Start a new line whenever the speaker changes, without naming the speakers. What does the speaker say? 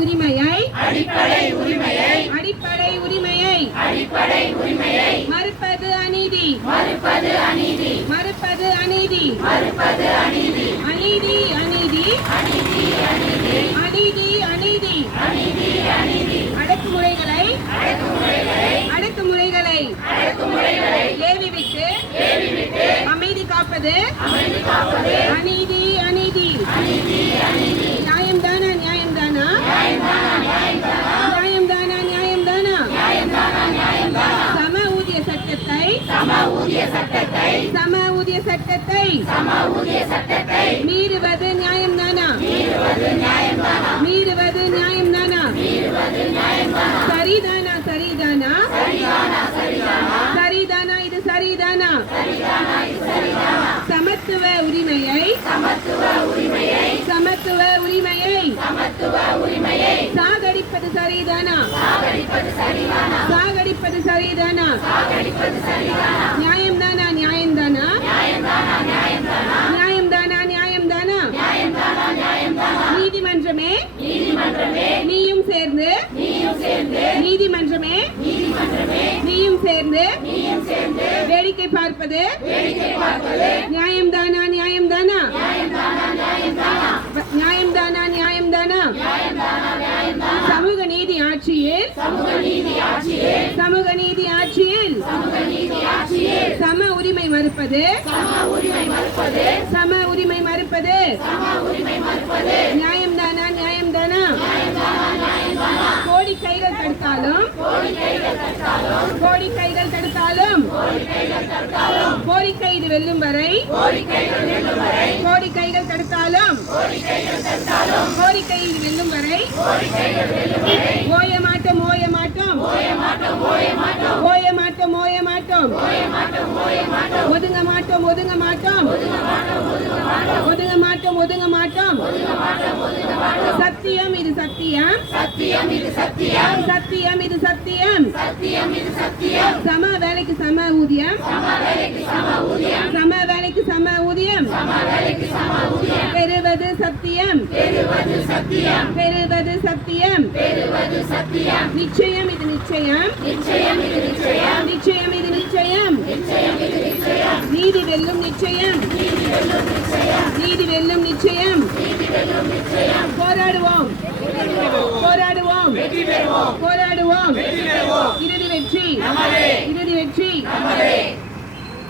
உரிமையை
அடிப்படை உரிமையை
அடிப்படை உரிமையை
அடிப்படை உரிமையை
மறுப்பது அநீதி
மறுப்பது அநீதி
மறுப்பது அநீதி
மறுப்பது அநீதி
அநீதி அநீதி
அநீதி அநீதி
அநீதி அநீதி
அநீதி அநீதி
அடக்குமுறைகளை
அடக்குமுறைகளை
அடக்குமுறைகளை
அடக்குமுறைகளை
ஏவிவிட்டு
ஏவிவிட்டு
அமைதி காப்பது
அமைதி காப்பது
அநீதி அநீதி
அநீதி
சட்டத்தை.
சம ஊதிய சட்டத்தை.
சம ஊதிய சட்டத்தை. மீறுவது நியாயம்தானா
மீறுவது நியாயம்தானா
மீறுவது நியாயம்தானா
மீறுவது நியாயம்தானா
சரிதானா சரிதானா?
சரிதானா சரிதானா?
சரிதானா இது சரிதானா?
சரிதானா இது
சாகடிப்பது சரிதானா?
சாகடிப்பது சரிதானா?
நியாயம் தானா
நியாயம் தானா
நியாயம் தானா
நியாயம் தானா
நீதிமன்றமே? நீயும் சேர்ந்து? நீதிமன்றமே? நீயும் சேர்ந்து? வேடிக்கை பார்ப்பது?
நியாயம்
தானா நியாயம் ஆட்சியில்?
சமூக நீதி
ஆட்சியில்? சம உரிமை மறுப்பது?
சம உரிமை மறுப்பது?
நியாயம்தானா நியாயம்தானா?
நியாயம்
கோடி கைகள் தடுத்தாலும்?
கோடி கைகள் தடுத்தாலும்?
கோடி கைது வெல்லும் வரை?
கோடி கைகள்
தடுத்தாலும்? கோரிக்கை கைது வெல்லும் வரை? மாட்டோம். ஒதுங்க மாட்டோம் ஒதுங்க மாட்டோம்.
ஒதுங்க மாட்டோம் ஒதுங்க மாட்டோம்.
சத்தியம் இது சத்தியம்.
சத்தியம் இது சத்தியம்.
சத்தியம் இது சத்தியம்
சத்தியம் இது சத்தியம்
சம வேலைக்கு சம ஊதியம்.
சம வேலைக்கு சம ஊதியம்.
பெறுவது சத்தியம்.
பெறுவது சத்தியம்.
நிச்சயம் இது நிச்சயம்.
நிச்சயம் இது
நீதி வெல்லும் நிச்சயம்.
நீதி வெல்லும் நிச்சயம்.
போராடுவோம். போராடுவோம். போராடுவோம். இறுதி வெற்றி. இறுதி வெற்றி.